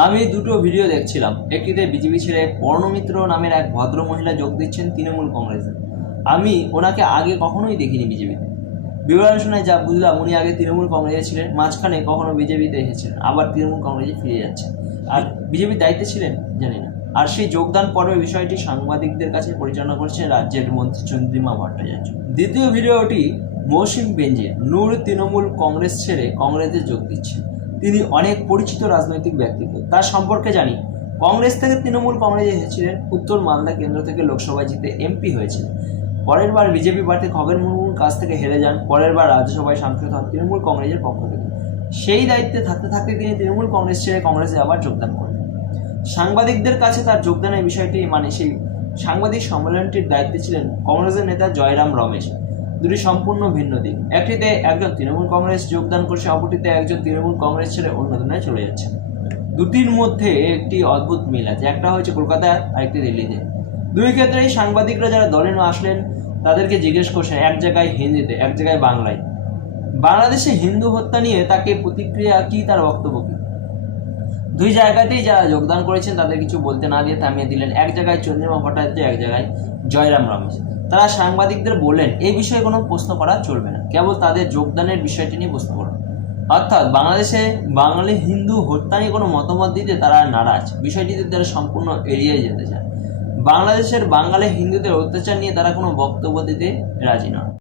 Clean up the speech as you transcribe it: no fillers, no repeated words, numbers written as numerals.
আমি দুটো ভিডিও দেখছিলাম। একটিতে বিজেপি ছেড়ে পর্ণমিত্র নামের এক ভদ্র মহিলা যোগ দিচ্ছেন তৃণমূল কংগ্রেসে। আমি ওনাকে আগে কখনোই দেখিনি বিজেপিতে। বিবরণ শুনে যা বুঝলাম, উনি আগে তৃণমূল কংগ্রেসে ছিলেন, মাঝখানে কখনো বিজেপিতে এসেছিলেন, আবার তৃণমূল কংগ্রেসে ফিরে যাচ্ছেন। আর বিজেপির দায়িত্বে ছিলেন জানি না। আর সেই যোগদান পর্বের বিষয়টি সাংবাদিকদের কাছে পরিচালনা করছেন রাজ্যের মন্ত্রী চন্দ্রিমা ভট্টাচার্য। দ্বিতীয় ভিডিওটি মৌসিম বেঞ্জির। নূর তৃণমূল কংগ্রেস ছেড়ে কংগ্রেসে যোগ দিচ্ছেন। তিনি অনেক পরিচিত রাজনৈতিক ব্যক্তিত্ব। তার সম্পর্কে জানি, কংগ্রেস থেকে তৃণমূল কংগ্রেসে এসেছিলেন, উত্তর মালদা কেন্দ্র থেকে লোকসভায় জিতে এমপি হয়েছিলেন। পরের বার বিজেপি প্রার্থী খগেন মুর্মুর কাছ থেকে হেরে যান। পরের বার রাজ্যসভায় সাংসদ হন তৃণমূল কংগ্রেসের পক্ষ থেকে। সেই দায়িত্বে থাকতে থাকতে তিনি তৃণমূল কংগ্রেস ছেড়ে কংগ্রেসে আবার যোগদান করেন। সাংবাদিকদের কাছে তার যোগদানের বিষয়টি সেই সাংবাদিক সম্মেলনটির দায়িত্বে ছিলেন কংগ্রেসের নেতা জয়রাম রমেশ। দুটি সম্পূর্ণ ভিন্ন দিক। একটিতে একজন তৃণমূল কংগ্রেস যোগদান করছে, অপরটিতে একজন তৃণমূল কংগ্রেস ছেড়ে অন্য দলে চলে যাচ্ছে। দুটির মধ্যে একটি অদ্ভুত মিল আছে। একটা হচ্ছে কলকাতায় আর একটি দিল্লিতে। দুই ক্ষেত্রেই সাংবাদিকরা যারা দলে আসলেন তাদেরকে জিজ্ঞেস করছেন, এক জায়গায় হিন্দিতে, এক জায়গায় বাংলায়, বাংলাদেশে হিন্দু হত্যা নিয়ে তাকে প্রতিক্রিয়া কি, তার বক্তব্য কি। দুই জায়গাতেই যারা যোগদান করেছেন তাদের কিছু বলতে না দিয়ে থামিয়ে দিলেন। এক জায়গায় চন্দ্রিমা ভট্টাচার্য, এক জায়গায় জয়রাম রমেশ। তারা সাংবাদিকদের বললেন এই বিষয়ে কোনো প্রশ্ন করা চলবে না, কেবল তাদের যোগদানের বিষয়টি নিয়ে প্রশ্ন করুন। অর্থাৎ বাংলাদেশে বাঙালি হিন্দু হত্যা নিয়ে কোনো মতামত দিতে তারা নারাজ, বিষয়টিতে তারা সম্পূর্ণ এড়িয়ে যেতে চায়। বাংলাদেশের বাঙালি হিন্দুদের অত্যাচার নিয়ে তারা কোনো বক্তব্য দিতে রাজি নয়।